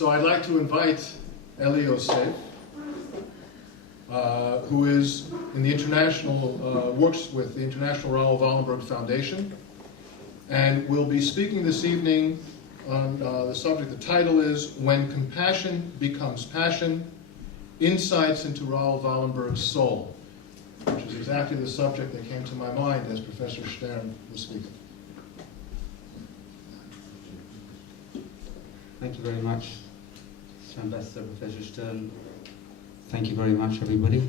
So I'd like to invite Eli Iosef, who is in the international, works with the International Raoul Wallenberg Foundation, and will be speaking this evening on the subject. The title is When Compassion Becomes Passion, Insights into Raoul Wallenberg's Soul, which is exactly the subject that came to my mind as Professor Stern was speaking. Thank you very much, Mr. Ambassador, Professor Stern. Thank you very much, everybody.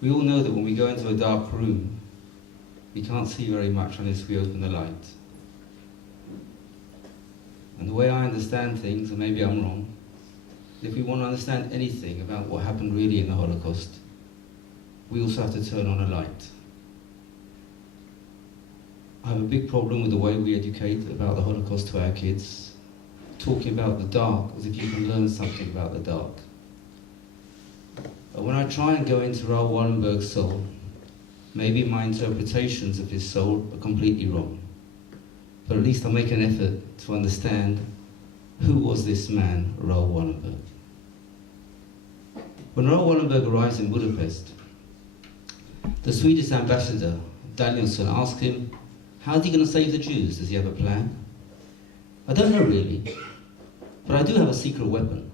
We all know that when we go into a dark room, we can't see very much unless we open the light. And the way I understand things, and maybe I'm wrong, if we want to understand anything about what happened really in the Holocaust, we also have to turn on a light. I have a big problem with the way we educate about the Holocaust to our kids, talking about the dark as if you can learn something about the dark. But when I try and go into Raoul Wallenberg's soul, maybe my interpretations of his soul are completely wrong. But at least I make an effort to understand who was this man, Raoul Wallenberg. When Raoul Wallenberg arrives in Budapest, the Swedish ambassador, Danielsson, asked him, how's he going to save the Jews? Does he have a plan? I don't know really, but I do have a secret weapon.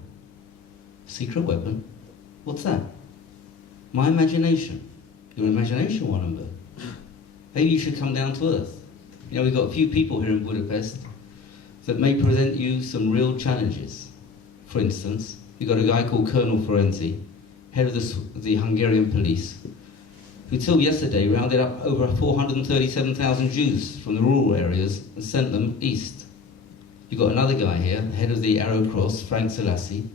Secret weapon? What's that? My imagination. Your imagination, Wallenberg. Maybe you should come down to earth. You know, we've got a few people here in Budapest that may present you some real challenges. For instance, we've got a guy called Colonel Ferenczy, head of the Hungarian police, who till yesterday rounded up over 437,000 Jews from the rural areas and sent them east. You've got another guy here, the head of the Arrow Cross, Frank Selassie,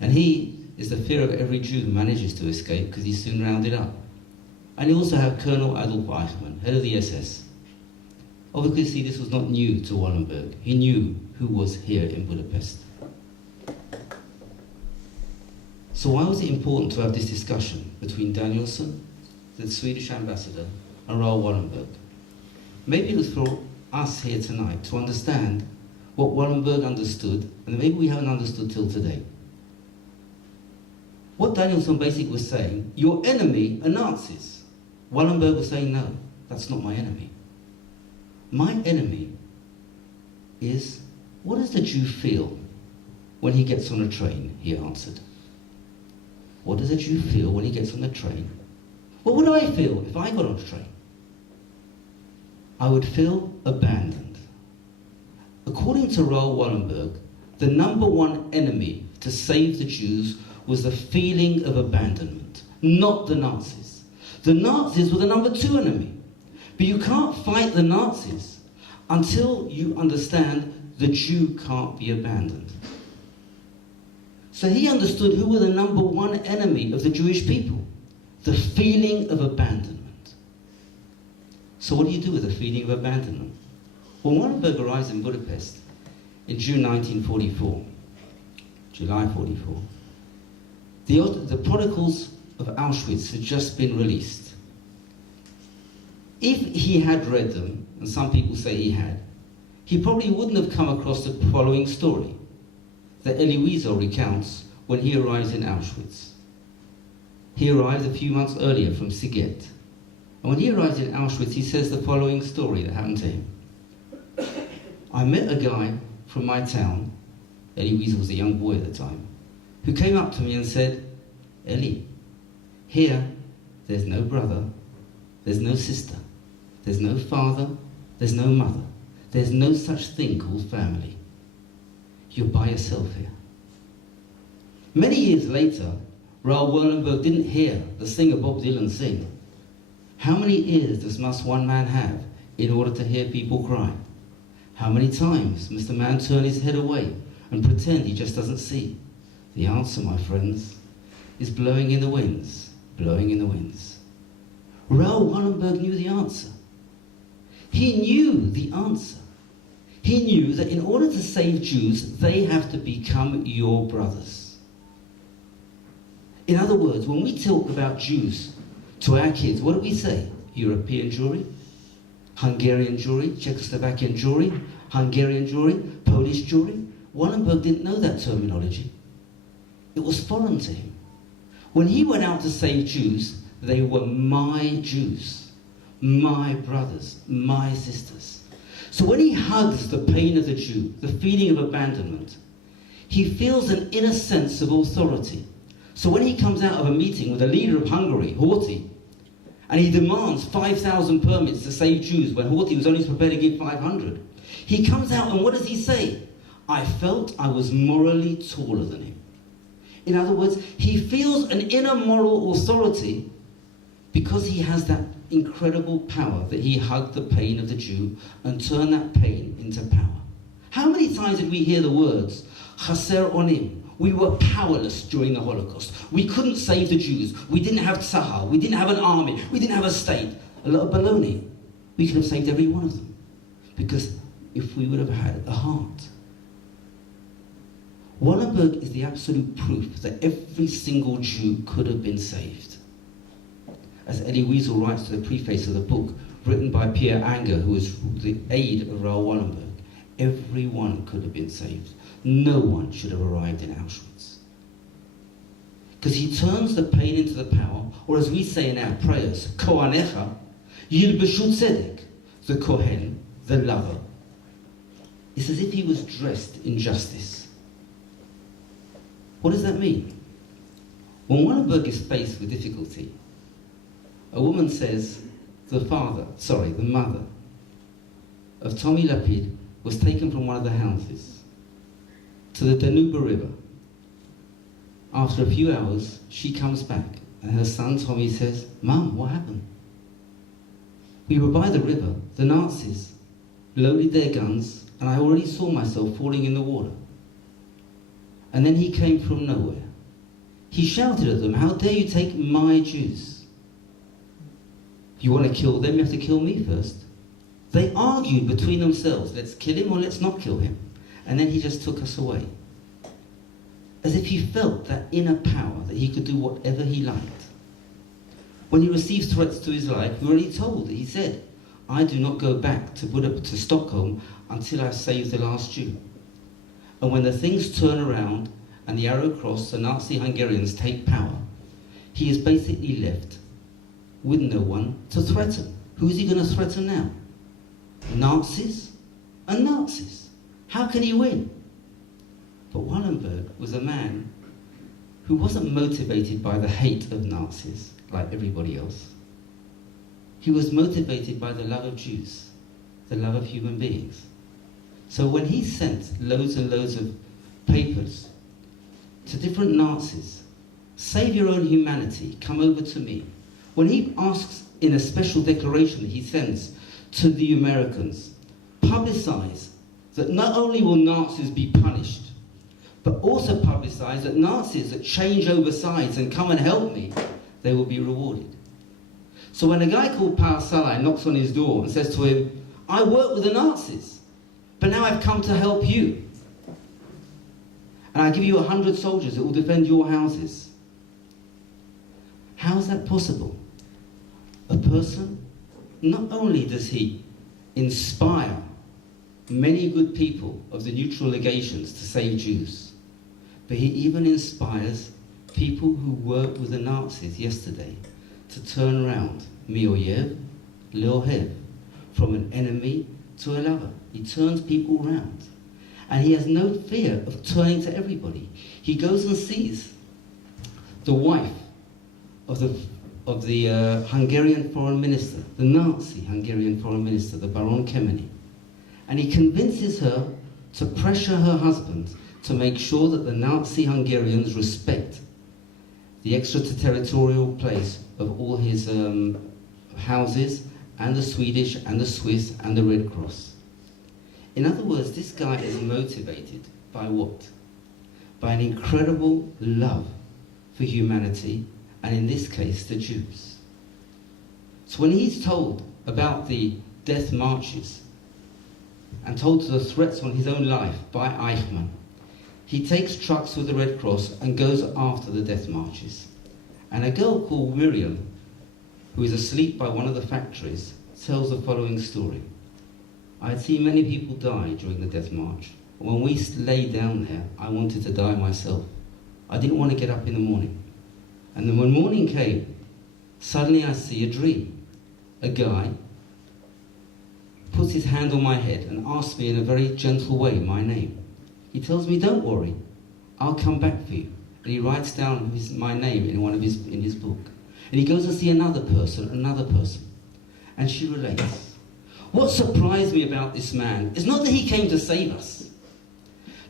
and he is the fear of every Jew who manages to escape because he's soon rounded up. And you also have Colonel Adolf Eichmann, head of the SS. Obviously, this was not new to Wallenberg. He knew who was here in Budapest. So why was it important to have this discussion between Danielsson, the Swedish ambassador, and Raoul Wallenberg? Maybe it was for us here tonight to understand what Wallenberg understood, and maybe we haven't understood till today. What Danielsson basically was saying, your enemy are Nazis. Wallenberg was saying, no, that's not my enemy. My enemy is, what does the Jew feel when he gets on a train? He answered. What does a Jew feel when he gets on the train? What would I feel if I got on a train? I would feel abandoned. According to Raoul Wallenberg, the number one enemy to save the Jews was the feeling of abandonment, not the Nazis. The Nazis were the number two enemy. But you can't fight the Nazis until you understand the Jew can't be abandoned. So he understood who were the number one enemy of the Jewish people. The feeling of abandonment. So what do you do with the feeling of abandonment? When Wallenberg arrives in Budapest in June 1944, July 44, the protocols of Auschwitz had just been released. If he had read them, and some people say he probably wouldn't have come across the following story that Eli Iosef recounts when he arrives in Auschwitz. He arrived a few months earlier from Siget. And when he arrives in Auschwitz, he says the following story that happened to him. I met a guy from my town, Eli Iosef was a young boy at the time, who came up to me and said, Eli, here there's no brother, there's no sister, there's no father, there's no mother, there's no such thing called family. You're by yourself here. Many years later, Raoul Wallenberg didn't hear the singer Bob Dylan sing. How many ears must one man have in order to hear people cry? How many times must a man turn his head away and pretend he just doesn't see? The answer, my friends, is blowing in the winds, blowing in the winds. Raoul Wallenberg knew the answer. He knew the answer. He knew that in order to save Jews, they have to become your brothers. In other words, when we talk about Jews to our kids, what do we say? European Jewry? Hungarian Jewry, Czechoslovakian Jewry, Hungarian Jewry, Polish Jewry. Wallenberg didn't know that terminology. It was foreign to him. When he went out to save Jews, they were my Jews, my brothers, my sisters. So when he hugs the pain of the Jew, the feeling of abandonment, he feels an inner sense of authority. So when he comes out of a meeting with the leader of Hungary, Horthy, and he demands 5,000 permits to save Jews when Horthy was only prepared to give 500, he comes out and what does he say? I felt I was morally taller than him. In other words, he feels an inner moral authority because he has that incredible power that he hugged the pain of the Jew and turned that pain into power. How many times did we hear the words, Chaser onim? We were powerless during the Holocaust. We couldn't save the Jews. We didn't have tzahal. We didn't have an army. We didn't have a state. A lot of baloney. We could have saved every one of them. Because if we would have had a heart. Wallenberg is the absolute proof that every single Jew could have been saved. As Eli Wiesel writes to the preface of the book, written by Pierre Anger, who was the aide of Raoul Wallenberg, everyone could have been saved. No one should have arrived in Auschwitz. Because he turns the pain into the power, or as we say in our prayers, Kohanecha, Yilbeshu Tzedek, the Kohen, the lover. It's as if he was dressed in justice. What does that mean? When Wallenberg is faced with difficulty, a woman says, the mother of Tommy Lapid was taken from one of the houses to the Danube River. After a few hours, she comes back and her son Tommy says, Mum, what happened? We were by the river, the Nazis loaded their guns and I already saw myself falling in the water. And then he came from nowhere. He shouted at them, how dare you take my Jews? If you want to kill them, you have to kill me first. They argued between themselves, let's kill him or let's not kill him. And then he just took us away. As if he felt that inner power that he could do whatever he liked. When he received threats to his life, we were already told, he said, I do not go back to Stockholm until I've saved the last Jew. And when the things turn around and the arrow cross, the Nazi Hungarians take power, he is basically left with no one to threaten. Who's he going to threaten now? Nazis and Nazis. How can he win? But Wallenberg was a man who wasn't motivated by the hate of Nazis like everybody else. He was motivated by the love of Jews, the love of human beings. So when he sent loads and loads of papers to different Nazis, save your own humanity, come over to me. When he asks in a special declaration that he sends to the Americans, publicize that not only will Nazis be punished, but also publicize that Nazis that change over sides and come and help me, they will be rewarded. So when a guy called Paul Salai knocks on his door and says to him, I work with the Nazis, but now I've come to help you. And I give you 100 soldiers that will defend your houses. How is that possible? A person, not only does he inspire many good people of the neutral legations to save Jews, but he even inspires people who worked with the Nazis yesterday to turn around, Mioyev, Leohev, from an enemy to a lover. He turns people around. And he has no fear of turning to everybody. He goes and sees the wife of the Hungarian foreign minister, the Nazi Hungarian foreign minister, the Baron Kemeny. And he convinces her to pressure her husband to make sure that the Nazi Hungarians respect the extraterritorial place of all his houses, and the Swedish and the Swiss and the Red Cross. In other words, this guy is motivated by what? By an incredible love for humanity, and in this case, the Jews. So when he's told about the death marches, and told to the threats on his own life by Eichmann, he takes trucks with the Red Cross and goes after the death marches. And a girl called Miriam, who is asleep by one of the factories, tells the following story. I had seen many people die during the death march. When we lay down there, I wanted to die myself. I didn't want to get up in the morning. And then when morning came, suddenly I see a dream. A guy puts his hand on my head and asks me in a very gentle way my name. He tells me, don't worry, I'll come back for you. And he writes down my name in his book. And he goes to see another person. And she relates. What surprised me about this man is not that he came to save us,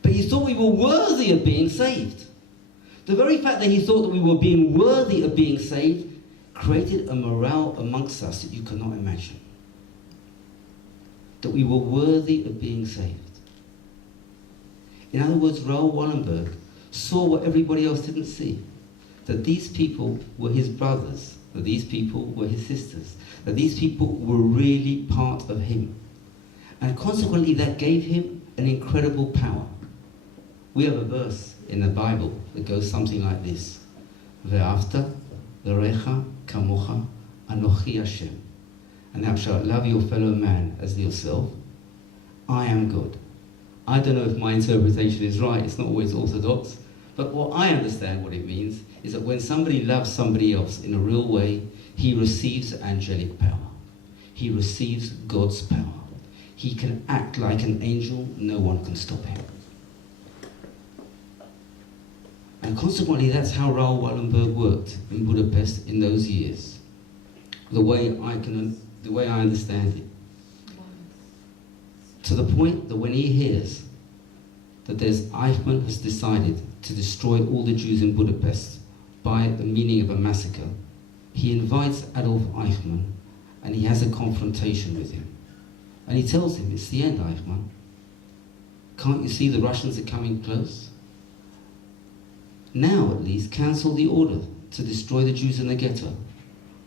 but he thought we were worthy of being saved. The very fact that he thought that we were being worthy of being saved created a morale amongst us that you cannot imagine. That we were worthy of being saved. In other words, Raoul Wallenberg saw what everybody else didn't see. That these people were his brothers, that these people were his sisters, that these people were really part of him. And consequently, that gave him an incredible power. We have a verse in the Bible that goes something like this. Ve'afta l'recha kamocha anochi Hashem. And thou shalt love your fellow man as yourself. I am God. I don't know if my interpretation is right. It's not always orthodox. But what I understand what it means is that when somebody loves somebody else in a real way, he receives angelic power. He receives God's power. He can act like an angel. No one can stop him. And consequently, that's how Raoul Wallenberg worked in Budapest in those years. The way I understand it. To the point that when he hears that Eichmann has decided to destroy all the Jews in Budapest by the meaning of a massacre, he invites Adolf Eichmann and he has a confrontation with him. And he tells him, it's the end, Eichmann. Can't you see the Russians are coming close? Now, at least, cancel the order to destroy the Jews in the ghetto.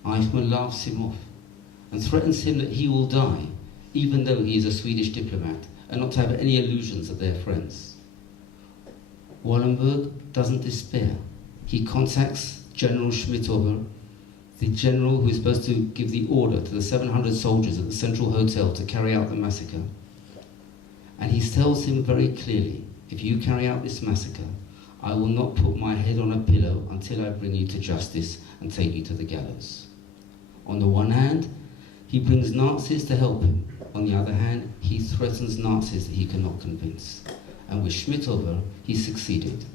Eichmann laughs him off and threatens him that he will die, even though he is a Swedish diplomat, and not to have any illusions that they're friends. Wallenberg doesn't despair. He contacts General Schmidtauer, the general who is supposed to give the order to the 700 soldiers at the Central Hotel to carry out the massacre. And he tells him very clearly, if you carry out this massacre, I will not put my head on a pillow until I bring you to justice and take you to the gallows. On the one hand, he brings Nazis to help him. On the other hand, he threatens Nazis that he cannot convince. And with Schmidtauer, he succeeded.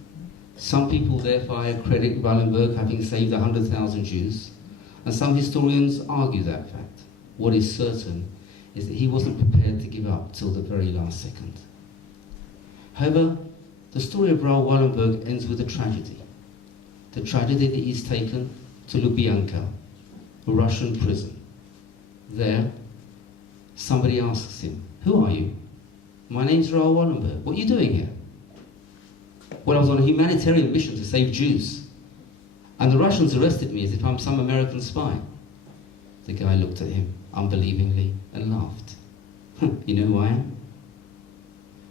Some people therefore credit Wallenberg having saved 100,000 Jews, and some historians argue that fact. What is certain is that he wasn't prepared to give up till the very last second. However, the story of Raoul Wallenberg ends with a tragedy. The tragedy that he's taken to Lubyanka, a Russian prison. There, somebody asks him, "Who are you?" "My name's Raoul Wallenberg." "What are you doing here?" "Well, I was on a humanitarian mission to save Jews. And the Russians arrested me as if I'm some American spy." The guy looked at him unbelievingly and laughed. "You know who I am?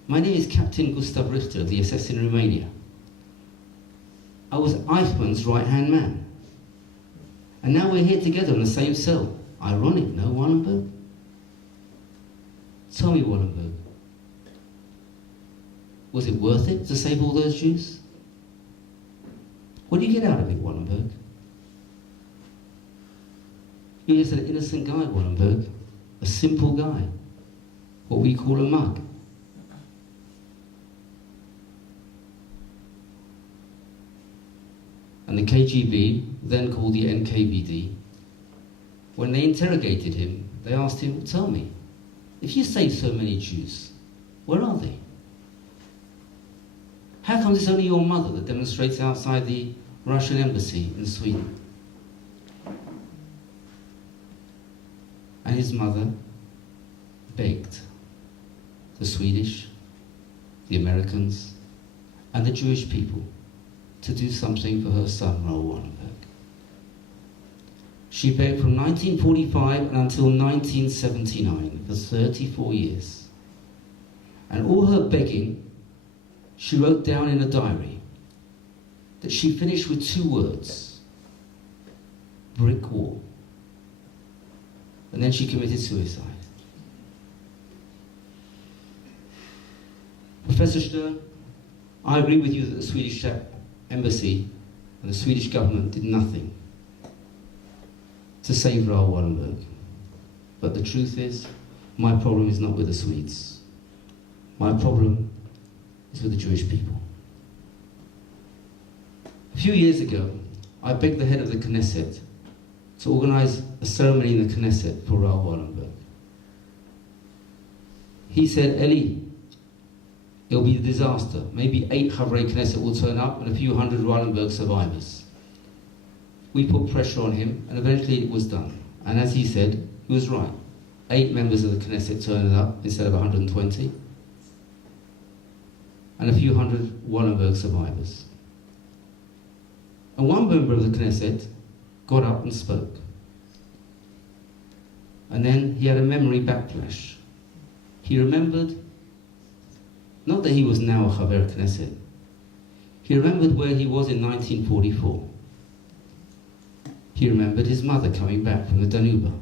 My name is Captain Gustav Richter of the SS in Romania. I was Eichmann's right-hand man. And now we're here together in the same cell. Ironic, no, Wallenberg? Tell me, Wallenberg, was it worth it to save all those Jews? What do you get out of it, Wallenberg? You're just an innocent guy, Wallenberg. A simple guy. What we call a mug. And the KGB, then called the NKVD, when they interrogated him, they asked him, "Tell me, if you saved so many Jews, where are they? How come it's only your mother that demonstrates outside the Russian embassy in Sweden?" And his mother begged the Swedish, the Americans, and the Jewish people to do something for her son, Raoul Wallenberg. She begged from 1945 and until 1979, for 34 years. And all her begging, she wrote down in a diary that she finished with 2 words: brick wall. and then she committed suicide. Professor Stern, I agree with you that the Swedish embassy and the Swedish government did nothing to save Raoul Wallenberg. But the truth is, my problem is not with the Swedes. My problem is with the Jewish people. A few years ago, I begged the head of the Knesset to organize a ceremony in the Knesset for Raoul Wallenberg. He said, Eli, it'll be a disaster. Maybe 8 Chavrei Knesset will turn up and a few hundred Wallenberg survivors. We put pressure on him, and eventually it was done. And as he said, he was right. 8 members of the Knesset turned up instead of 120. And a few hundred Wallenberg survivors. And one member of the Knesset got up and spoke. And then he had a memory backlash. He remembered, not that he was now a Chaver Knesset, he remembered where he was in 1944. He remembered his mother coming back from the Danube.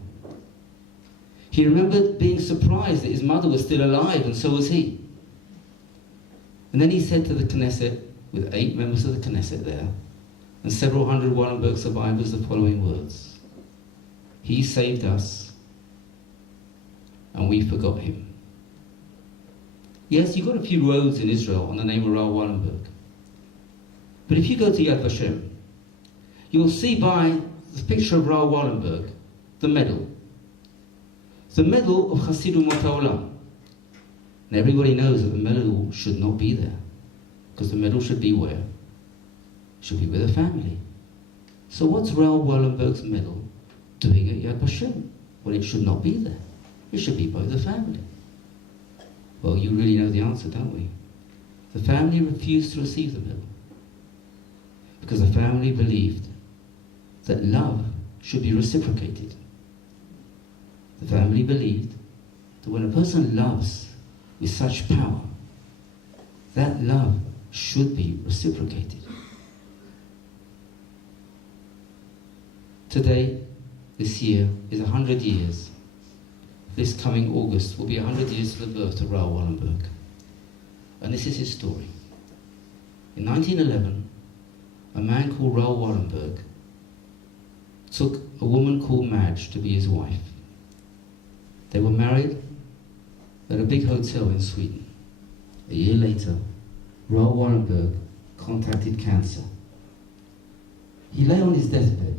He remembered being surprised that his mother was still alive, and so was he. And then he said to the Knesset, with 8 members of the Knesset there, and several hundred Wallenberg survivors, the following words: he saved us, and we forgot him. Yes, you've got a few roads in Israel on the name of Raoul Wallenberg. But if you go to Yad Vashem, you'll see by the picture of Raoul Wallenberg the medal. The medal of Chassidu Mot HaOlam. And everybody knows that the medal should not be there, because the medal should be where? It should be with a family. So what's Raoul Wallenberg's medal doing at Yad Vashem? Well, it should not be there. It should be by the family. Well, you really know the answer, don't we? The family refused to receive the medal because the family believed that love should be reciprocated. The family believed that when a person loves with such power, that love should be reciprocated. Today, this year, is 100 years. This coming August will be 100 years to the birth of Raoul Wallenberg. And this is his story. In 1911, a man called Raoul Wallenberg took a woman called Madge to be his wife. They were married at a big hotel in Sweden. A year later, Raoul Wallenberg contracted cancer. He lay on his deathbed,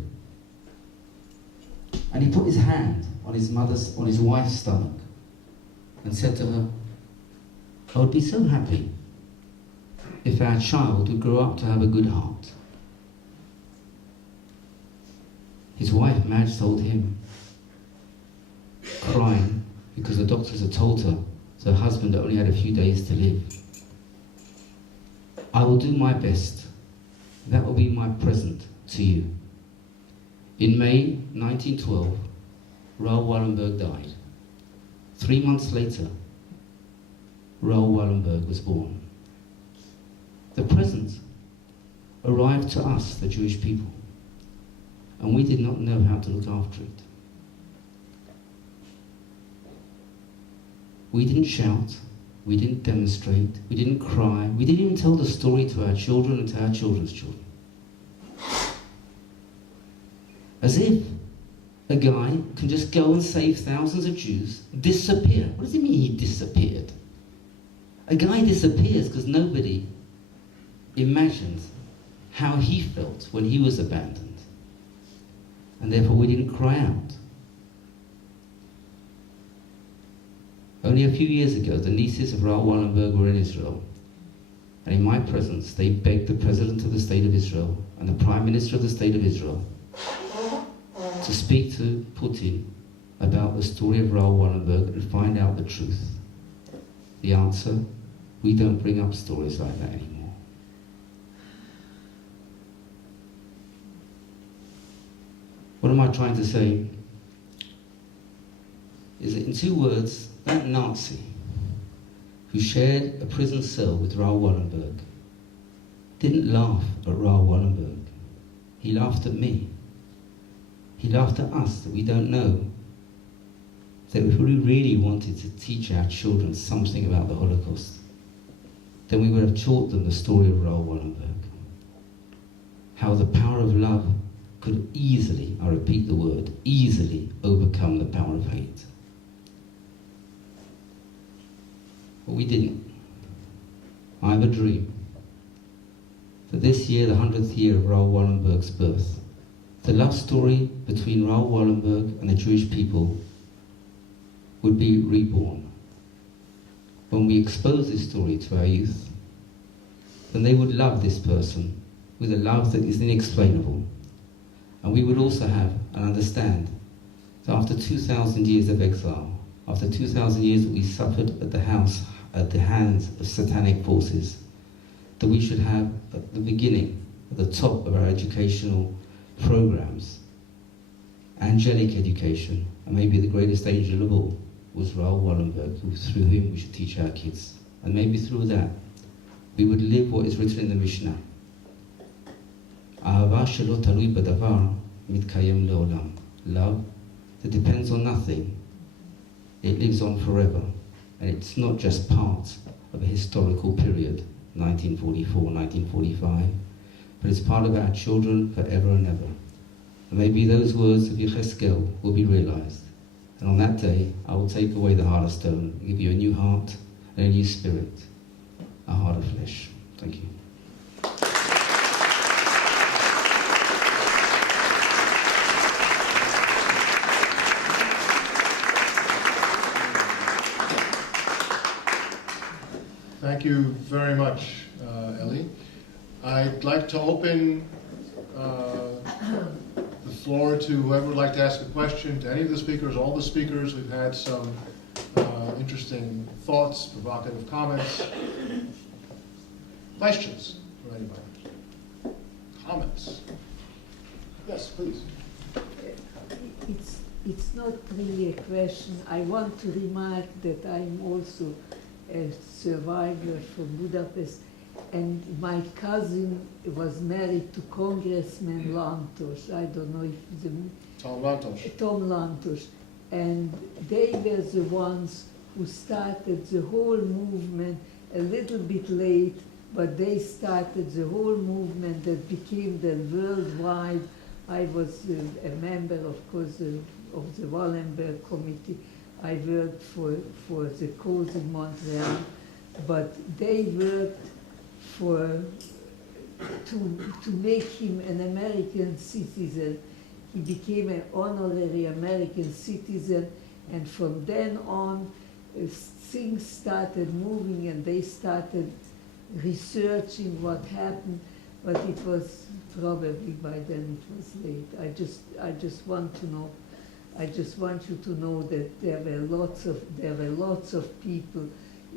and he put his hand on his wife's stomach and said to her, I would be so happy if our child would grow up to have a good heart. His wife, Madge, told him, crying because the doctors had told her that her husband only had a few days to live, I will do my best. That will be my present to you. In May 1912, Raoul Wallenberg died. 3 months later, Raoul Wallenberg was born. The present arrived to us, the Jewish people, and we did not know how to look after it. We didn't shout, we didn't demonstrate, we didn't cry, we didn't even tell the story to our children and to our children's children. As if a guy can just go and save thousands of Jews, disappear. What does it mean he disappeared? A guy disappears because nobody imagined how he felt when he was abandoned. And therefore we didn't cry out. Only a few years ago, the nieces of Raoul Wallenberg were in Israel. And in my presence, they begged the President of the State of Israel and the Prime Minister of the State of Israel to speak to Putin about the story of Raoul Wallenberg and find out the truth. The answer, we don't bring up stories like that anymore. What am I trying to say? Is that in 2 words, that Nazi who shared a prison cell with Raoul Wallenberg didn't laugh at Raoul Wallenberg. He laughed at me. He laughed at us that we don't know that if we really wanted to teach our children something about the Holocaust, then we would have taught them the story of Raoul Wallenberg. How the power of love could easily, I repeat the word, easily overcome the power of hate. But we didn't. I have a dream that this year, the 100th year of Raoul Wallenberg's birth, the love story between Raoul Wallenberg and the Jewish people would be reborn. When we expose this story to our youth, then they would love this person with a love that is inexplainable. And we would also have and understand that after 2,000 years of exile, after 2,000 years that we suffered at the hands of satanic forces, that we should have at the beginning, at the top of our educational programs, angelic education, and maybe the greatest angel of all was Raoul Wallenberg, through whom we should teach our kids. And maybe through that, we would live what is written in the Mishnah. Ahava shelo talui b'davar mitkayem le'olam. Love that depends on nothing, it lives on forever. And it's not just part of a historical period, 1944, 1945, but it's part of our children forever and ever. And maybe those words of Yecheskel will be realized. And on that day, I will take away the heart of stone and give you a new heart and a new spirit, a heart of flesh. Thank you. Thank you very much, Eli. I'd like to open the floor to whoever would like to ask a question, to any of the speakers, all the speakers. We've had some interesting thoughts, provocative comments. Questions from anybody? Comments? Yes, please. It's not really a question. I want to remark that I'm also a survivor from Budapest, and my cousin was married to Congressman Lantos. I don't know if the... Tom Lantos. Tom Lantos. And they were the ones who started the whole movement a little bit late, but they started the whole movement that became the worldwide. I was a member, of course, of the Wallenberg Committee. I worked for the cause in Montreal, but they worked to make him an American citizen. He became an honorary American citizen, and from then on, things started moving, and they started researching what happened. But it was probably by then it was late. I just want to know. I just want you to know that there were lots of people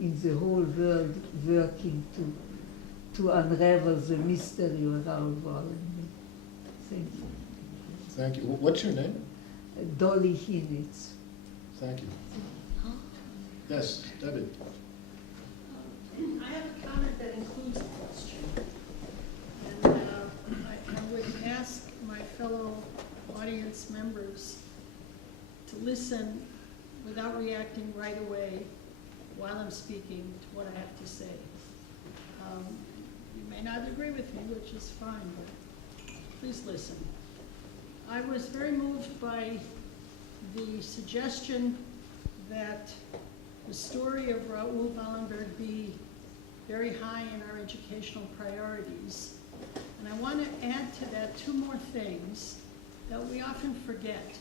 in the whole world working to unravel the mystery around Wallenberg. Thank you. Thank you. What's your name? Dolly Hinitz. Thank you. Yes, Debbie. I have a comment that includes a question. And I would ask my fellow audience members to listen without reacting right away while I'm speaking to what I have to say. You may not agree with me, which is fine, but please listen. I was very moved by the suggestion that the story of Raoul Wallenberg be very high in our educational priorities. And I want to add to that two more things that we often forget.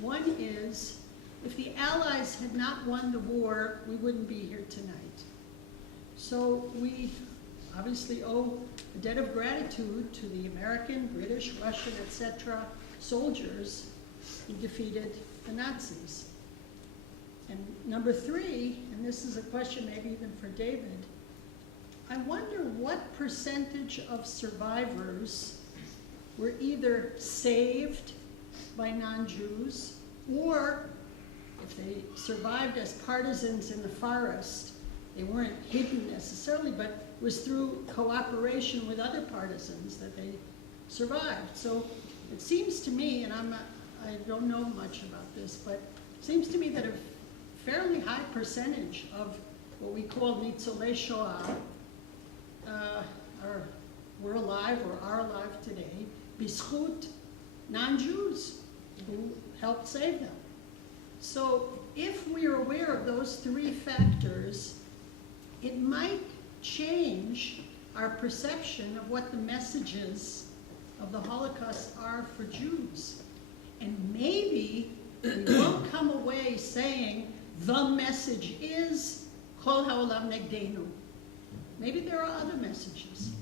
One is, if the Allies had not won the war, we wouldn't be here tonight. So we obviously owe a debt of gratitude to the American, British, Russian, etc. soldiers who defeated the Nazis. And number three, and this is a question maybe even for David, I wonder what percentage of survivors were either saved by non-Jews, or if they survived as partisans in the forest, they weren't hidden necessarily, but it was through cooperation with other partisans that they survived. So it seems to me, and I don't know much about this, but seems to me that a fairly high percentage of what we call Nitzolei Shoah were alive or are alive today, b'schut non-Jews who helped save them. So if we are aware of those three factors, it might change our perception of what the messages of the Holocaust are for Jews. And maybe we won't come away saying the message is Kol ha'olam negdenu. Maybe there are other messages.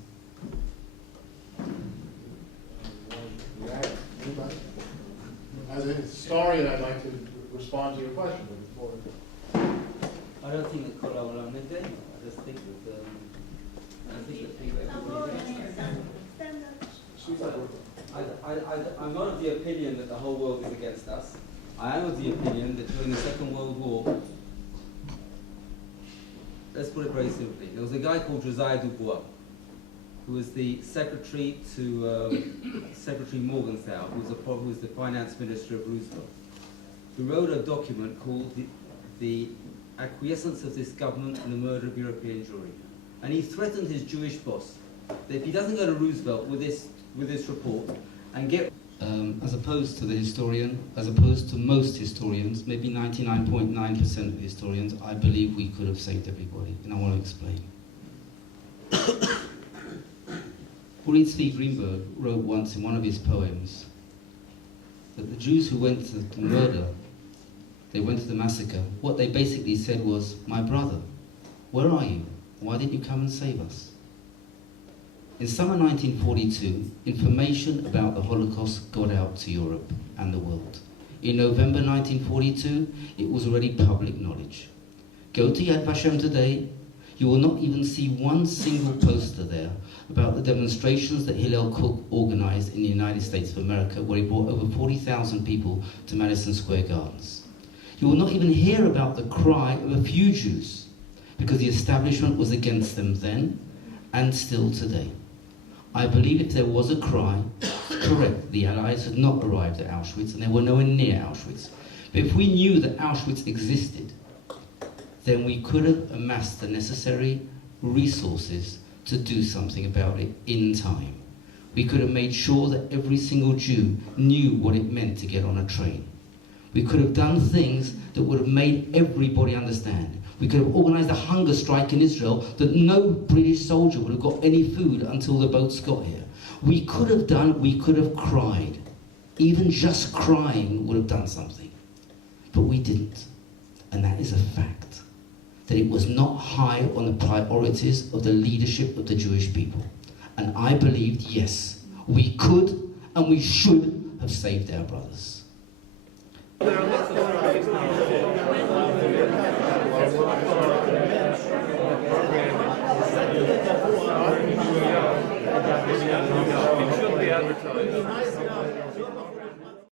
As a historian, I'd like to respond to your question. I don't think that Kol Ha'olam Negdenu. I just think that I'm not of the opinion that the whole world is against us. I am of the opinion that during the Second World War, let's put it very simply, there was a guy called Josiah Dubois, who was the secretary to Secretary Morgenthau, who was the finance minister of Roosevelt, who wrote a document called the Acquiescence of this Government in the Murder of European Jewry. And he threatened his Jewish boss that if he doesn't go to Roosevelt with this report and get... as opposed to the historian, as opposed to most historians, maybe 99.9% of historians, I believe we could have saved everybody, and I want to explain. Uri Tzvi Greenberg wrote once in one of his poems that the Jews who went to the murder, they went to the massacre, what they basically said was, my brother, where are you? Why didn't you come and save us? In summer 1942, information about the Holocaust got out to Europe and the world. In November 1942, it was already public knowledge. Go to Yad Vashem today, you will not even see one single poster there about the demonstrations that Hillel Cook organized in the United States of America, where he brought over 40,000 people to Madison Square Gardens. You will not even hear about the cry of a few Jews, because the establishment was against them then and still today. I believe if there was a cry, correct, the Allies had not arrived at Auschwitz and they were nowhere near Auschwitz. But if we knew that Auschwitz existed, then we could have amassed the necessary resources to do something about it in time. We could have made sure that every single Jew knew what it meant to get on a train. We could have done things that would have made everybody understand. We could have organized a hunger strike in Israel that no British soldier would have got any food until the boats got here. We could have cried. Even just crying would have done something. But we didn't. And that is a fact. That it was not high on the priorities of the leadership of the Jewish people. And I believed, yes, we could and we should have saved our brothers. There are lots of